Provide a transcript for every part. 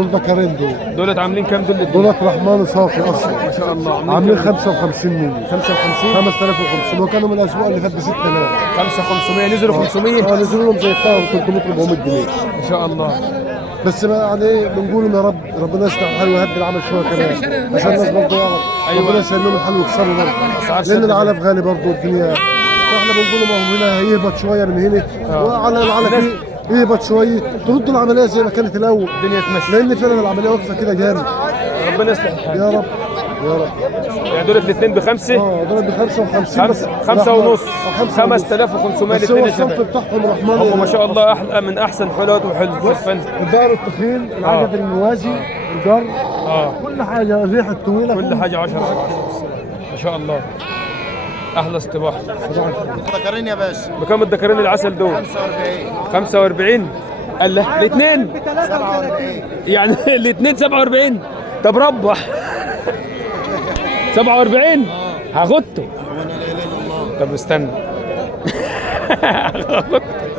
دول ذكرين دولت عاملين كام دول؟ دولت رحمن صافي اصلا ما شاء الله عاملين 55 مليون 55 5500 وكانوا من الاسبوع اللي فات ب 6000 5500 نزلوا 500 نزلوا لهم زي بتاع 300 400 جنيه ما شاء الله. بس ما يعني بنقول يا رب ربنا يصلح الحال ويهدي العمل شويه كمان عشان الناس برضه يعرف ربنا يسهل لهم الحال ويكسروا برضه لان العلف غالي برضه الدنيا. فاحنا بنقول ما هو هنا هيهبط شويه من هنا وعلى العلف يهبط شويه تردوا العمليه زي ما كانت الاول الدنيا تمشي لان فعلا العمليه واقفه كده جامد. ربنا يصلح الحال يا رب يا رب. يعني دولت الاثنين بخمسه دول ب 55 خمسة ونص 5500 بس هو الاثنين يا الصنف شباب. بتاعهم رحمن هم ما شاء الله احلى من احسن حلوات وحلو في الفن. الدار التخين العدد الموازي الجر كل حاجه الريحه الطويله كل حاجه 10 على 10 ما شاء الله. احلى استباحه. ذكرين يا باشا بكم الدكرين العسل دول؟ 45 قال له الاثنين 47 يعني الاثنين 47. طب ربح 47 هاخدته. طب استنى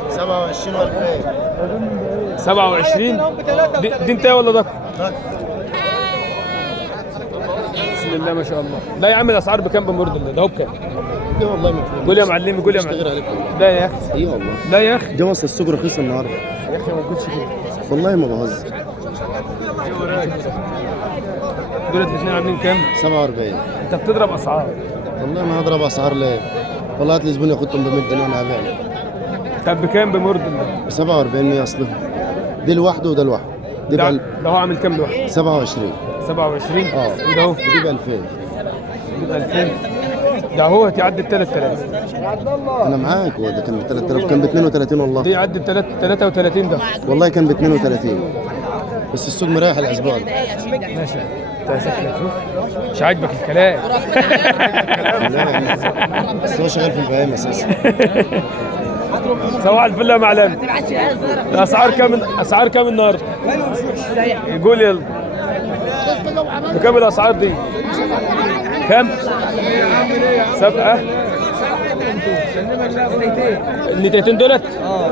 27 و2000 27 دي انت ولا ده؟ بسم الله ما شاء الله. لا يا عم الاسعار بكام بمرد ده هو بكام؟ دي والله ما فهمت قول يا معلم قول يا معلم. لا يا اخي ايه والله لا يا اخي دي وصل السوق رخيص النهارده يا اخي ما تقولش كده. والله ما بهزر. دول الاثنين عاملين كام؟ 47 انت بتضرب اسعار. والله ما هضرب اسعار ليه؟ والله هات لي زبون ياخدهم ب 100 جنيه وانا هبيع له. طب بكام بمرد ده؟ ب 47 100 اصله دي لوحده وده لوحده. دي ده ب ده هو عامل كام لوحده؟ 27 27 وده اهو ودي ب 2000. ب 2000 ده هو يعدي ال 3000. انا معاك هو ده كان ب 3000 كان ب 32 والله. دي يعدي ال 33 ده. والله كان ب 32 بس السوق مريح الاسبوع ده. ماشي انت شكلك شوف مش عاجبك الكلام. لا، بس هو شغال في البهايم اساسا. صباح الفل يا معلم. الاسعار كام اسعار كام النهارده؟ يقول يلا بكام الاسعار دي؟ كام؟ 7 ال 200 دولت؟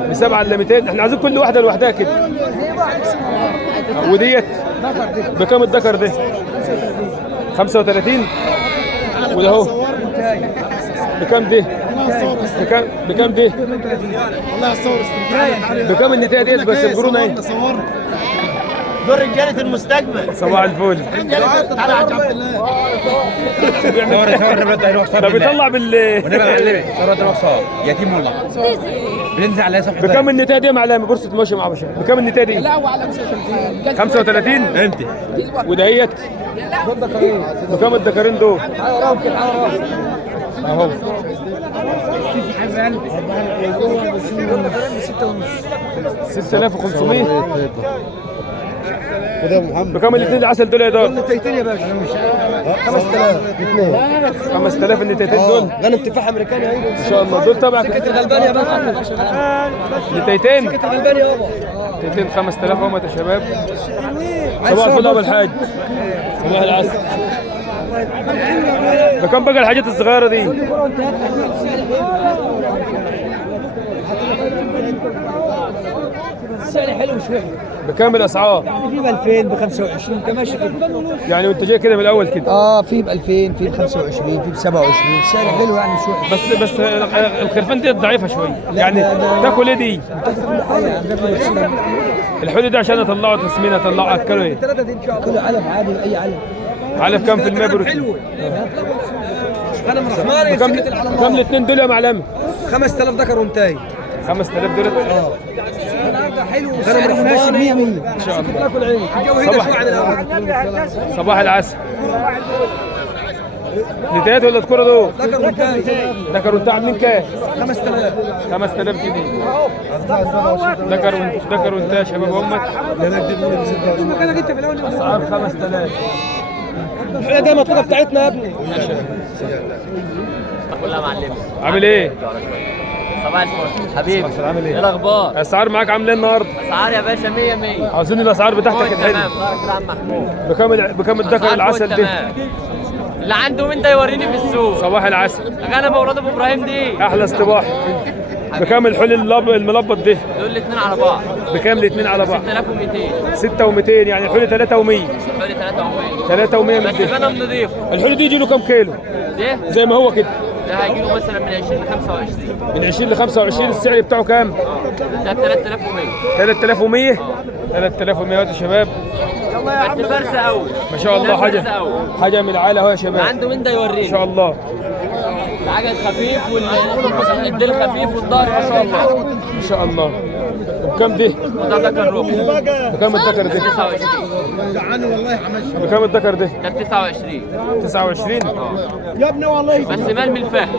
ب 7 ل 200. احنا عايزين كل واحده لوحدها كده. وديت بكام الذكر ده؟ 35 وده اهو بكام ده؟ بكام ده؟ والله الصور بكام النتايه ديت بس القرونه ايه؟ دول رجاله المستقبل. صباح الفل. تعالى يا عبد الله. ده بيطلع بال يتيم والله بننزل على صفحه بكام النتايه دي يا معلم؟ بورصه ماشي مع باشا بكام النتايه دي؟ لا هو على 35 35 انت ودهيت بكام الدكرين دول؟ اهو 6500 وده يا محمد بكام الاثنين العسل دول يا دار؟ النتايتين يا باشا 5000 اثنين 5000 النتايتين دول غنم تفاح امريكاني ايوه ان شاء الله. دول تبع سكه الغلبان يا بابا نتايتين سكه الغلبان يابا نتايتين 5000 هم يا شباب. صباح الفل يا ابو الحاج. صباح العسل. بكام بقى الحاجات الصغيره دي؟ السعر حلو مش وحش بكام الاسعار؟ يعني في ب 2000 ب 25 انت ماشي كده. يعني وانت جاي كده من الاول كده؟ في ب 2000 في ب 25 في ب 27 السعر حلو يعني مش وحش. بس الخرفان دي ضعيفه شويه يعني. تاكل ايه دي؟ بتاكل كل حاجه عندنا بتسمن الحلو ده عشان اطلعه تسمينه اطلعه اكله ايه؟ كل علف عادي اي علف. علف كام في المية بروتين؟ غنم رحماني كام الاثنين دول يا معلم؟ 5000 ذكر وانتهي 5000 دول حلو غنم مناسب 100 100 ان شاء الله. تاكل عين الجو هنا شوي عن الاول. صباح العسل. نتايات ولا الكرة دول؟ ذكر وانتهي ذكر وانت عاملين كام؟ 5000 5000 جنيه. ذكر وانت يا شباب امك مكانك انت في الاول اسعار 5000. احنا دي المنطقه بتاعتنا يا ابني. كلها معلمه. عامل ايه؟ صباح الفل حبيبي. عامل ايه ايه؟ الاخبار؟ الاسعار معاك عامله ايه النهارده؟ اسعار يا باشا 100 100. عاوزين الاسعار بتاعتك الحلوه. تمام بارك الله عم محمود. بكام الذكر العسل دي؟ اللي عنده مين ده يوريني في السوق. صباح العسل. غنم اولاد ابو ابراهيم دي. احلى استباحه. بكام الحلي الملبط ده؟ دول الاثنين على بعض بكام الاثنين على بعض؟ 6200. 6200 يعني الحلي 3100. حوالي 300. 300 من بس ده. غنم نضيف. الحلي دي يجي له كام كيلو؟ ده زي ما هو كده. ده هيجي له مثلا من 20 ل 25. من 20 ل 25 السعر بتاعه كام؟ ده 3100. 3100. 3100 يا شباب. بس فرسه قوي. ما شاء الله حاجه من العاله اهو يا شباب. عنده من ده ما يورينا. شاء الله. العجل خفيف والديل خفيف والظهر ما شاء الله. ما شاء الله. وبكام دي؟ ده كان روح. بكام الذكر ده؟ 29. بكام الذكر ده؟ ده 29. 29. بس مال من الفهم.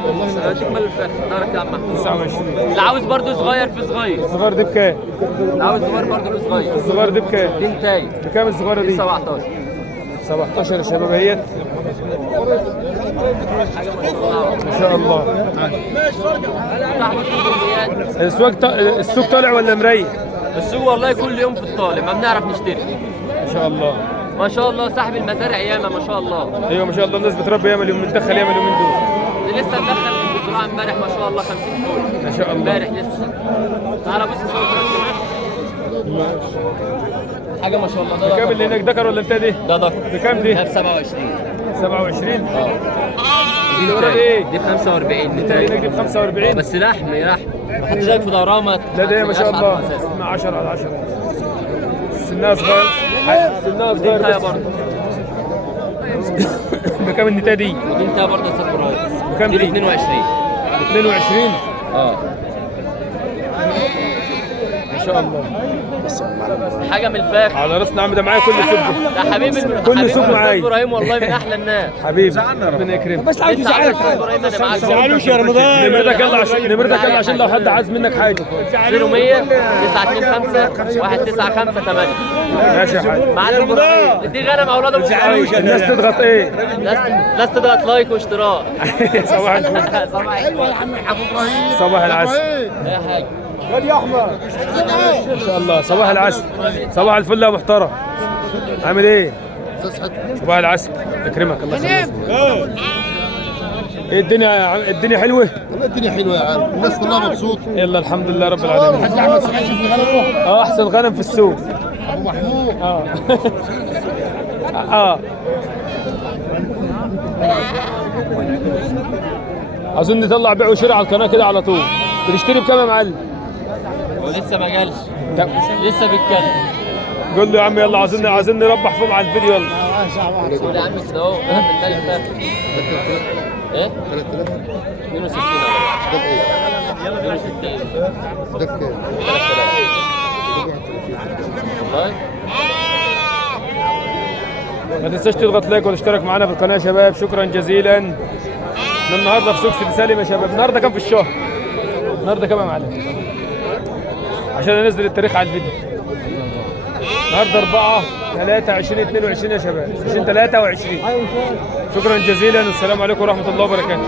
اديك مال الفهم. دارك يا عم. 29. اللي عاوز برضه صغير في صغير. الصغار دي بكام؟ اللي عاوز صغير برضه في صغير. الصغار دي بكام؟ دي انتاي. بكام الصغيره دي؟ 17. 17 يا شباب اهيت. ما شاء الله. السوق طالع ولا مريح؟ السوق والله كل يوم في الطالع ما بنعرف نشتري. ما شاء الله. ما شاء الله صاحب المزارع ياما ما شاء الله. ايوه ما شاء الله الناس بتربي ياما اليوم متدخل ياما اليومين دول. اللي لسه مدخل في الزراعه امبارح ما شاء الله 50 طول. ما شاء الله. امبارح لسه. تعالى بص صور حاجه ما شاء الله. ده بكام اللي هناك ذكر ولا انت دي؟ ده ذكر. بكام دي؟ ده ب 27. 27. دي الورقة دي ايه؟ دي ب 45. انت اللي هناك دي ب 45. بس لحم لحم. حتى شايف في دورها ما لا ده ما شاء الله. 10 على 10. سنها صغير. سنها دي صغير انتهى بس. برضه. بكام النتايه دي؟ ودي انتهى برضه يا استاذ ابراهيم. بكام دي ب دي؟ 22. 22. اه ما شاء الله. حاجه من الفاخر. على راسنا عم ده معايا كل سوق. ده حبيبي كل سوق الاستاذ معايا. ابراهيم والله من احلى الناس. حبيبي ربنا يكرمك. بس عاوز يزعلك ابراهيم انا معاك. زعلوش يا رمضان. نمرتك يلا عشان لو حد عايز منك حاجه. 0100 925 195 8. ماشي يا حاج. معانا ابراهيم. دي غنم اولاد ابو ابراهيم. الناس تضغط ايه؟ ناس تضغط لايك واشتراك. صباح الفل. صباح الفل. صباح العسل. يا حاج. ما شاء الله صباح العسل. صباح الفل يا محترم. عامل ايه؟ صباح العسل. يكرمك الله يخليك. ايه الدنيا حلوه؟ والله الدنيا حلوه يا عم، الناس كلها مبسوطه. يلا الحمد لله رب العالمين. الحاج احمد سعيد شفت غنمه؟ احسن غنم في السوق. ابو محمود. اظن نطلع بيع وشراء على القناه كده على طول. بنشتري بكام يا معلم؟ ولسه ما جالش. لسه بيتكلم. قول له يا عم يلا عايزين نربح فيهم على الفيديو يلا. قول يا عم كده اهو غنم من المال فات. ايه؟ 62 ده بايه؟ 62. ده بكام؟ 3000. والله ما تنساش تضغط لايك وتشترك معنا في القناه يا شباب. شكرا جزيلا. النهارده في سوق سيدي سالم يا شباب. النهارده كام في الشهر؟ النهارده كام يا معلم؟ عشان انزل التاريخ على الفيديو. النهارده 4/3/2022 يا شباب. 23. شكرا جزيلا والسلام عليكم ورحمه الله وبركاته.